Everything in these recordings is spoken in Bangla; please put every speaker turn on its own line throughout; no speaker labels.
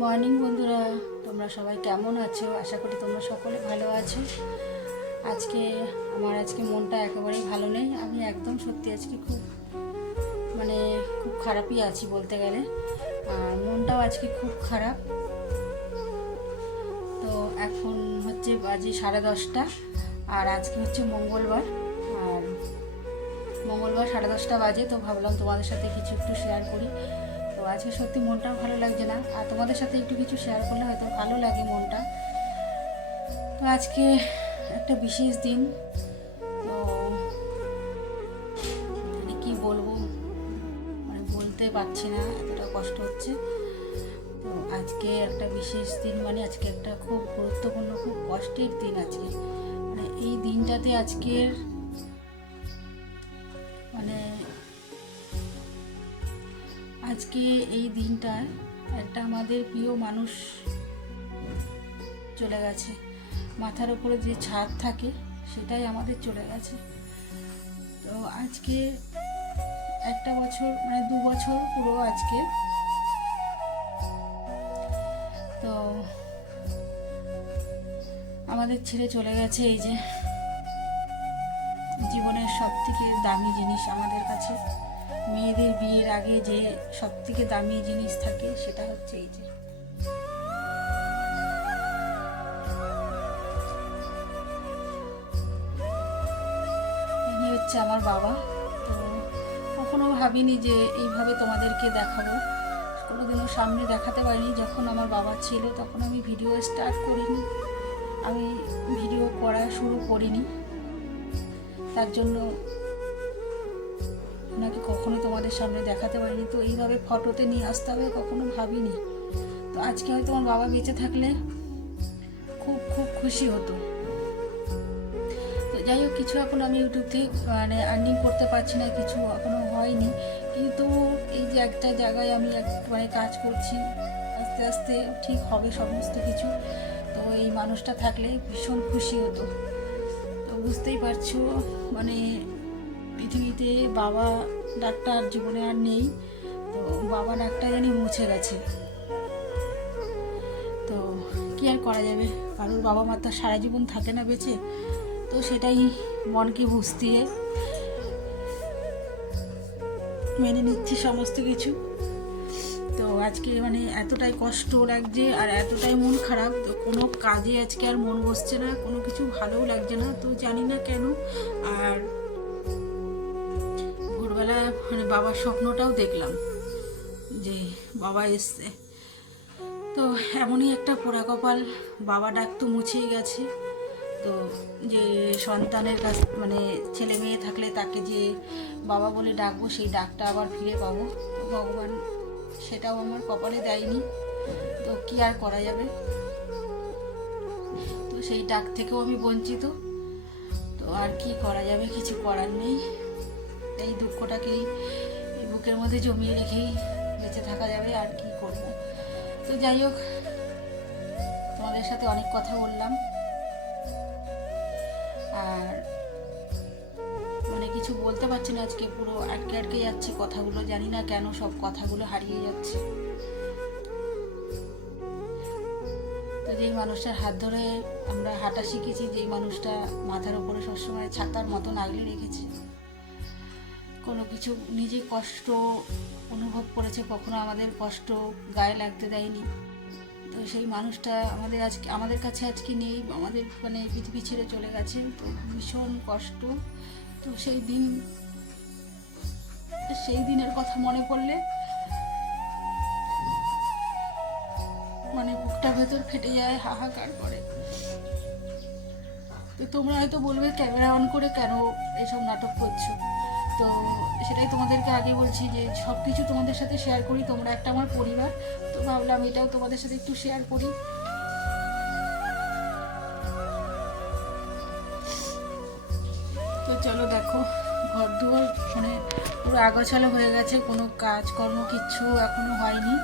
মর্নিং বন্ধুরা। তোমরা সবাই কেমন আছো? আশা করি তোমরা সকলে ভালো আছো। আজকে, আমার আজকে মনটা একেবারেই ভালো নেই। আমি একদম সত্যি আজকে খুব মানে খুব খারাপই আছি বলতে গেলে। আর মনটাও আজকে খুব খারাপ। তো এখন হচ্ছে বাজে সাড়ে দশটা, আর আজকে হচ্ছে মঙ্গলবার। আর মঙ্গলবার সাড়ে দশটা বাজে, তো ভাবলাম তোমাদের সাথে কিছু একটু শেয়ার করি। আজকে সত্যি মনটাও ভালো লাগছে না। আর তোমাদের সাথে একটু কিছু শেয়ার করলে হয়তো ভালো লাগে মনটা। তো আজকে একটা বিশেষ দিন। মানে কি বলব? মানে বলতে পারছি না, এতটা কষ্ট হচ্ছে। তো আজকে একটা বিশেষ দিন মানে আজকে একটা খুব গুরুত্বপূর্ণ, খুব কষ্টের দিন আজকে। মানে এই দিনটাতে আজকের মানে আজকে এই দিনটায় একটা আমাদের প্রিয় মানুষ চলে গেছে। মাথার উপরে যে ছাদ থাকে, সেটাই আমাদের চলে গেছে। তো আজকে একটা বছর মানে দু বছর পুরো আজকে। তো আমাদের ছেড়ে চলে গেছে এই যে। জীবনের সব থেকে দামি জিনিস আমাদের কাছে। মেয়েদের বিয়ের আগে যে সব থেকে দামি জিনিস থাকে সেটা হচ্ছে এই যে। হচ্ছে আমার বাবা। তো কখনো ভাবিনি যে এইভাবে তোমাদেরকে দেখাবো। কোনোদিনও সামনে দেখাতে পারিনি। যখন আমার বাবা ছিল তখন আমি ভিডিও স্টার্ট করিনি। আমি ভিডিও করা শুরু করিনি। তার জন্য ওনাকে কখনো তোমাদের সামনে দেখাতে পারিনি। তো এইভাবে ফটোতে নিয়ে আসতে হবে, কখনো ভাবিনি। তো আজকে হয়তো আমার বাবা বেঁচে থাকলে খুব খুব খুশি হতো। তো যাই হোক, কিছু এখন আমি ইউটিউব থেকে মানে আর্নিং করতে পারছি না, কিছু এখনও হয়নি। কিন্তু এই যে একটা জায়গায় আমি এক মানে কাজ করছি, আস্তে আস্তে ঠিক হবে সমস্ত কিছু। তো এই মানুষটা থাকলে ভীষণ খুশি হতো। তো বুঝতেই পারছ মানে পৃথিবীতে বাবা ডাক্তার জীবনে আর নেই, তো বাবা ডাক্তার জানি মুছে গেছে। তো কি আর করা যাবে? কারোর বাবা মা তো সারা জীবন থাকে না বেঁচে, তো সেটাই মনকে বুঝতিয়ে মেনে নিচ্ছি সমস্ত কিছু। তো আজকে মানে এতটাই কষ্ট লাগছে আর এতটাই মন খারাপ, তো কোনো কাজে আজকে আর মন বসছে না, কোনো কিছু ভালোও লাগছে না, তো জানি না কেন। আর ভোরবেলা মানে বাবার স্বপ্নটাও দেখলাম যে বাবা এসছে। তো এমনই একটা পোড়া কপাল বাবা ডাক তো মুছেই গেছে। তো যে সন্তানের কাছ মানে ছেলে মেয়ে থাকলে তাকে যে বাবা বলে ডাকবো, সেই ডাকটা আবার ফিরে পাবো। ভগবান সেটাও আমার কপালে দেয়নি। তো কি আর করা যাবে? তো সেই ডাক থেকেও আমি বঞ্চিত। তো আর কি করা যাবে? কিছু করার নেই। দুঃখটাকেই বুকের মধ্যে জমিয়ে রেখেই বেঁচে থাকা যাবে আর কি করব। তো যাই হোক, তোমাদের সাথে অনেক কথা বললাম। আর মানে কিছু বলতে পারছি না আজকে, পুরো আটকে আটকে যাচ্ছে কথাগুলো, জানি না কেন সব কথাগুলো হারিয়ে যাচ্ছে। তো যেই মানুষটার হাত ধরে আমরা হাঁটা শিখেছি, যেই মানুষটা মাথার উপরে সবসময় ছাতার মতন আগলে রেখেছে। কোনো কিছু নিজে কষ্ট অনুভব করেছে, কখনো আমাদের কষ্ট গায়ে লাগতে দেয়নি। তো সেই মানুষটা আমাদের আজকে, আমাদের কাছে আজকে নেই, আমাদের মানে পৃথিবী ছেড়ে চলে গেছে। তো ভীষণ কষ্ট। তো সেই দিন, সেই দিনের কথা মনে পড়লে মানে বুকটা ভেতর ফেটে যায়, হাহাকার করে। তো তোমরা হয়তো বলবে, ক্যামেরা অন করে কেন এসব নাটক করছ? তো সেটাই তোমাদেরকে আগে বলছি যে সব কিছু তোমাদের সাথে শেয়ার করি, তোমরা একটা আমার পরিবার, তো ভাবলাম এটাও তোমাদের সাথে একটু শেয়ার করি। তো চলো দেখো ঘর দুয়ার মানে পুরো আগাছালো হয়ে গেছে, কোনো কাজকর্ম কিচ্ছু এখনও হয়নি।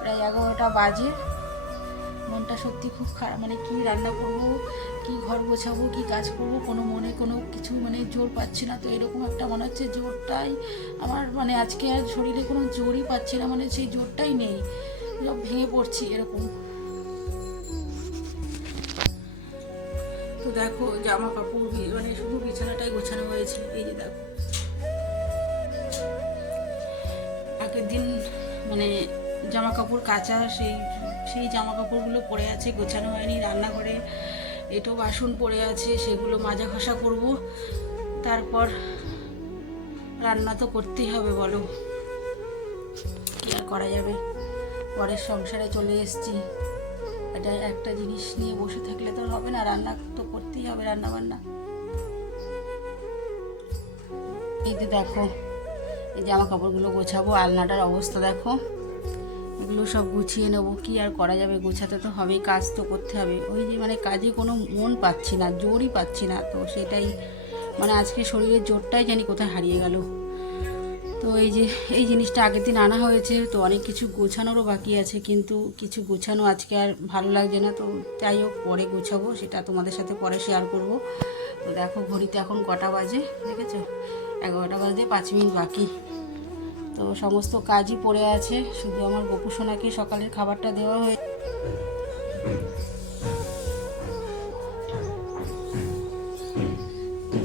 প্রায় এগারোটা বাজে। মনটা সত্যি খুব খারাপ মানে কি রান্না করব, কি ঘর গোছাবো, কি কাজ করব, কোনো মনে কোনো কিছু মানে জোর পাচ্ছি না। তো এরকম একটা মনে হচ্ছে জোরটাই আমার মানে আজকে আর শরীরে কোনো জোরই পাচ্ছি না মানে সেই জোরটাই নেই। ভেঙে পড়ছি এরকম। তো দেখো জামা কাপড় মানে শুধু বিছানাটাই গোছানো হয়েছে, এই যে দেখো। আগের দিন মানে জামা কাপড় কাচা, সেই সেই জামা কাপড়গুলো পড়ে আছে, গোছানো হয়নি রান্নাঘরে। এটো বাসন পড়ে আছে, সেগুলো মাজা ঘষা করব। তারপর রান্না তো করতেই হবে, বলো। কি আর করা যাবে? পরের সংসারে চলে এসেছি। এটা একটা জিনিস নিয়ে বসে থাকলে তো হবে না, রান্না তো করতেই হবে রান্না বান্না এই যে দেখো, এই জামা কাপড়গুলো গোছাবো, আলনাটার অবস্থা দেখো। এগুলো সব গুছিয়ে নেব। কি আর করা যাবে? গোছাতে তো হবেই, কাজ তো করতে হবে। ওই যে মানে কাজে কোনো মন পাচ্ছি না, জোরই পাচ্ছি না। তো সেটাই মানে আজকে শরীরের জোরটাই জানি কোথায় হারিয়ে গেল। তো এই যে, এই জিনিসটা আগের দিন আনা হয়েছে, তো অনেক কিছু গোছানোরও বাকি আছে, কিন্তু কিছু গোছানো আজকে আর ভালো লাগছে না। তো যাই হোক, পরে গোছাবো, সেটা তোমাদের সাথে পরে শেয়ার করব। তো দেখো, ঘড়িতে এখন কটা বাজে, দেখেছ? এগারোটা বাজে পাঁচ মিনিট বাকি। তো সমস্ত কাজই পড়ে আছে, শুধু আমার গোপু সোনাকে সকালের খাবারটা দেওয়া হয়ে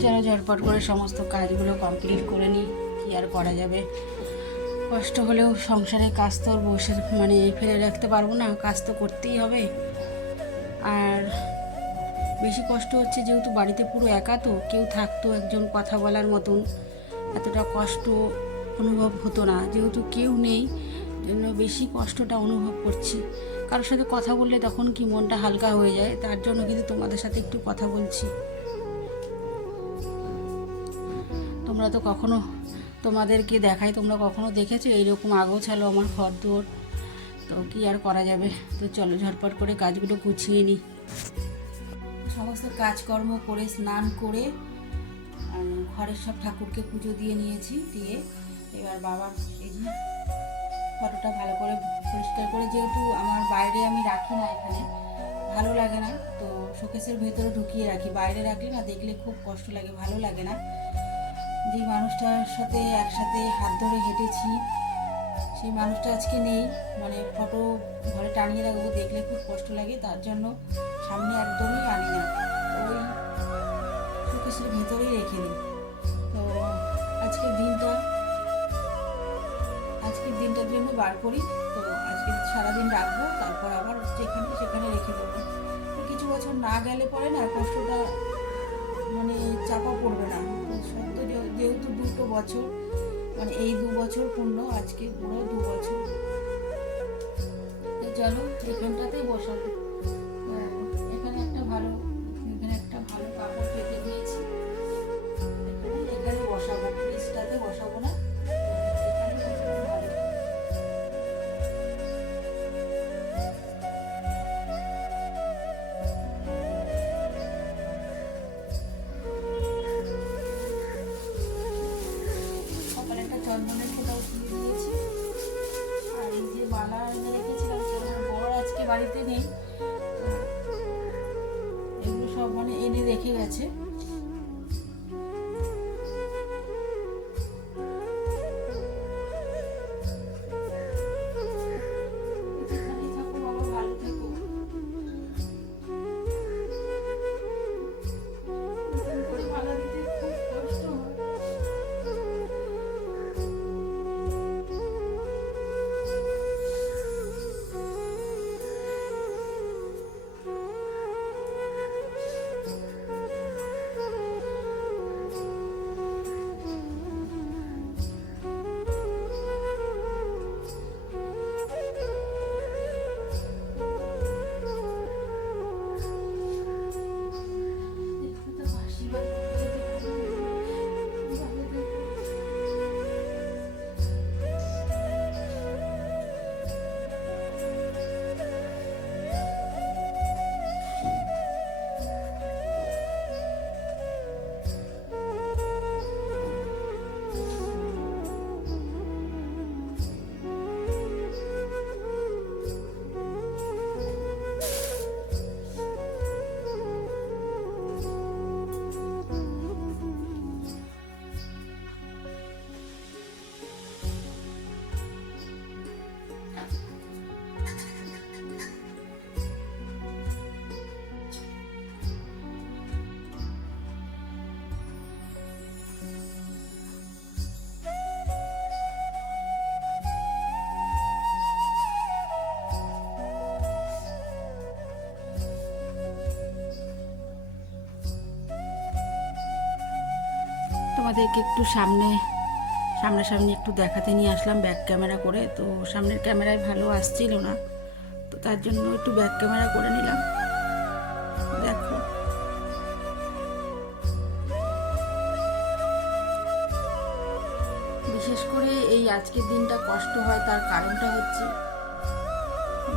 যেন ঝটপট করে সমস্ত কাজগুলো কমপ্লিট করে নিই, কী আর করা যাবে? কষ্ট হলেও সংসারে কাজ তো বসে মানে ফেলে রাখতে পারব না, কাজ তো করতেই হবে। আর বেশি কষ্ট হচ্ছে যেহেতু বাড়িতে পুরো একা তো, কেউ থাকতো একজন কথা বলার মতন। এতটা কষ্ট অনুভব হতো না। যেহেতু কেউ নেই, জন্য বেশি কষ্টটা অনুভব করছি। কারোর সাথে কথা বললে তখন কি মনটা হালকা হয়ে যায়? তার জন্য কিন্তু তোমাদের সাথে একটু কথা বলছি। তোমরা তো কখনো তোমাদেরকে দেখাই তোমরা কখনো দেখেছ? এইরকম আগোছালো আমার ঘর দুয়ার তো কি আর করা যাবে? তো চলো ঝটপট করে কাজগুলো গুছিয়ে নিই। সমস্ত কাজকর্ম করে স্নান করে ঘরের সব ঠাকুরকে পুজো দিয়ে নিয়েছি, দিয়ে এবার বাবার এই ফটোটা ভালো করে পরিষ্কার করে, যেহেতু আমার বাইরে আমি রাখি না এখানে, ভালো লাগে না। তো শোকেসের ভেতরে ঢুকিয়ে রাখি, বাইরে রাখলে না দেখলে খুব কষ্ট লাগে, ভালো লাগে না। যে মানুষটার সাথে একসাথে হাত ধরে হেঁটেছি, সেই মানুষটা আজকে নেই। মানে ফটো ঘরে টানিয়ে রাখব দেখলে খুব কষ্ট লাগে, তার জন্য সামনে একদমই আনি না। ওই শোকেসের ভেতরেই রেখে দিই। তো আজকের দিনটা আজকের দিনটার জন্য বার করি, তো আজকে সারাদিন রাখব, তারপর আবার যেখানে সেখানে রেখে দেবো। তো কিছু বছর না গেলে পরে না কষ্টটা মানে চাপা পড়বে না। সত্য যেহেতু দুটো বছর মানে এই দু বছর পূর্ণ, আজকে পুরো দু বছর। চলো, এখানটাতেই বসাবো। সব মানে এনে রেখে গেছে। তোমাদেরকে একটু সামনে, সামনাসামনি একটু দেখাতে নিয়ে আসলাম ব্যাক ক্যামেরা করে। তো সামনের ক্যামেরায় ভালো আসছিল না। তো তার জন্য একটু ব্যাক ক্যামেরা করে নিলাম। দেখো। বিশেষ করে এই আজকের দিনটা কষ্ট হয়, তার কারণটা হচ্ছে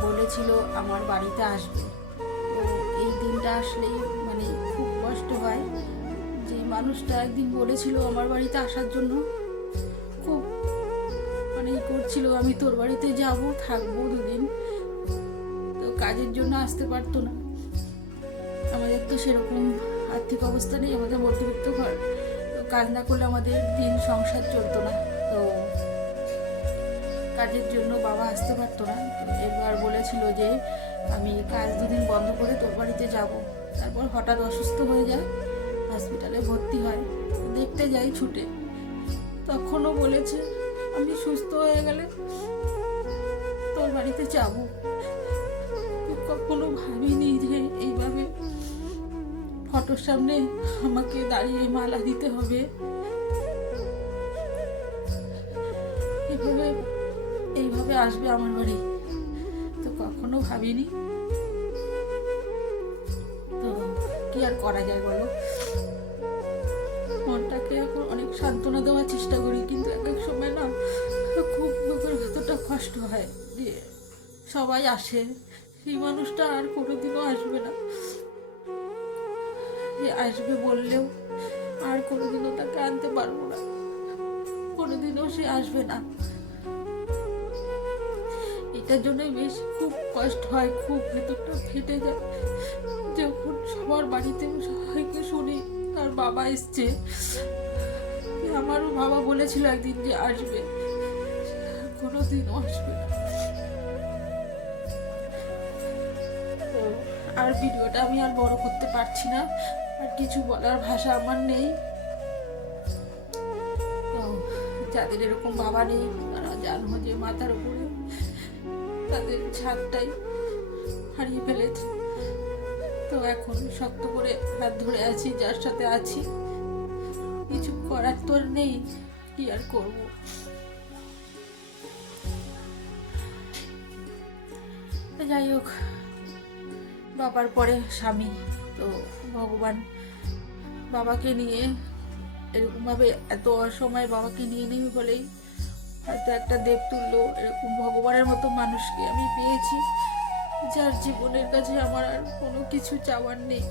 বলেছিল আমার বাড়িতে আসবে। তো এই দিনটা আসলেই মানে খুব কষ্ট হয়। মানুষটা একদিন বলেছিল আমার বাড়িতে আসার জন্য। খুব মানে করছিল, আমি তোর বাড়িতে যাব, থাকব দুদিন। তো কাজের জন্য আসতে পারতো না। আমাদের তো সেরকম আর্থিক অবস্থা নেই, আমাদের মধ্যবিত্ত ঘর। তো কাজ না করলে আমাদের দিন সংসার চলতো না। তো কাজের জন্য বাবা আসতে পারতো না। এবার বলেছিল যে, আমি কাজ দুদিন বন্ধ করে তোর বাড়িতে যাব। তারপর হঠাৎ অসুস্থ হয়ে যায়। হসপিটালে ভর্তি হয়। দেখতে যাই ছুটে। তখনও বলেছে, আমি সুস্থ হয়ে গেলে তোর বাড়িতে যাব। কখনো ভাবিনি যে এইভাবে ফটোর সামনে আমাকে দাঁড়িয়ে মালা দিতে হবে। এইভাবে এইভাবে আসবে আমার বাড়ি। তো কখনো ভাবিনি। আর করা যায় বলো? মনটাকে এখন অনেক সান্ত্বনা দেওয়ার চেষ্টা করি, কিন্তু এক এক সময় না খুব লোকের ভেতরটা কষ্ট হয় যে সবাই আসে, সেই মানুষটা আর কোনোদিনও আসবে না। যে আসবে বললেও আর কোনোদিনও তাকে আনতে পারব না, কোনোদিনও সে আসবে না। এটার জন্যই বেশ খুব কষ্ট হয়, খুব ভেতরটা ফেটে যায়। যখন সবার বাড়িতে সবাইকে শুনি, তার বাবা এসছে। আমারও বাবা বলেছিল একদিন যে আসবে। কোনোদিনও আসবে না। আর ভিডিওটা আমি আর বড় করতে পারছি না। আর কিছু বলার ভাষা আমার নেই। যাদের এরকম বাবা নেই, তারা জানো যে মাথার উপরে তাদের ছাদটাই হারিয়ে ফেলেছে। তো এখন শক্ত করে হাত ধরে আছি, যার সাথে আছি। কিছু করার তো আর নেই, কি আর করব? যাই হোক, বাবার পরে স্বামী, তো ভগবান বাবাকে নিয়ে এরকমভাবে এত অসময় বাবাকে নিয়ে নেই বলেই হয়তো একটা দেব তুললো এরকম ভগবানের মতো মানুষকে আমি পেয়েছি, যার জীবনের কাছে আমার আর কোনো কিছু চাওয়ার নেই।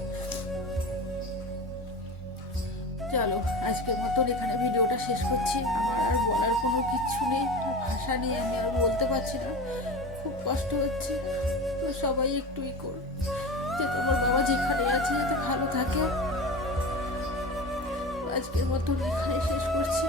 চলো, আজকের মতন এখানে ভিডিওটা শেষ করছি। আমার আর বলার কোনো কিছু নেই, ভাষা নিয়ে আমি আর বলতে পারছি না। খুব কষ্ট হচ্ছে, তো সবাই একটু ই কর। যে তোমার বাবা যেখানে আছে, যাতে ভালো থাকে। আজকের মতন এখানে শেষ করছি।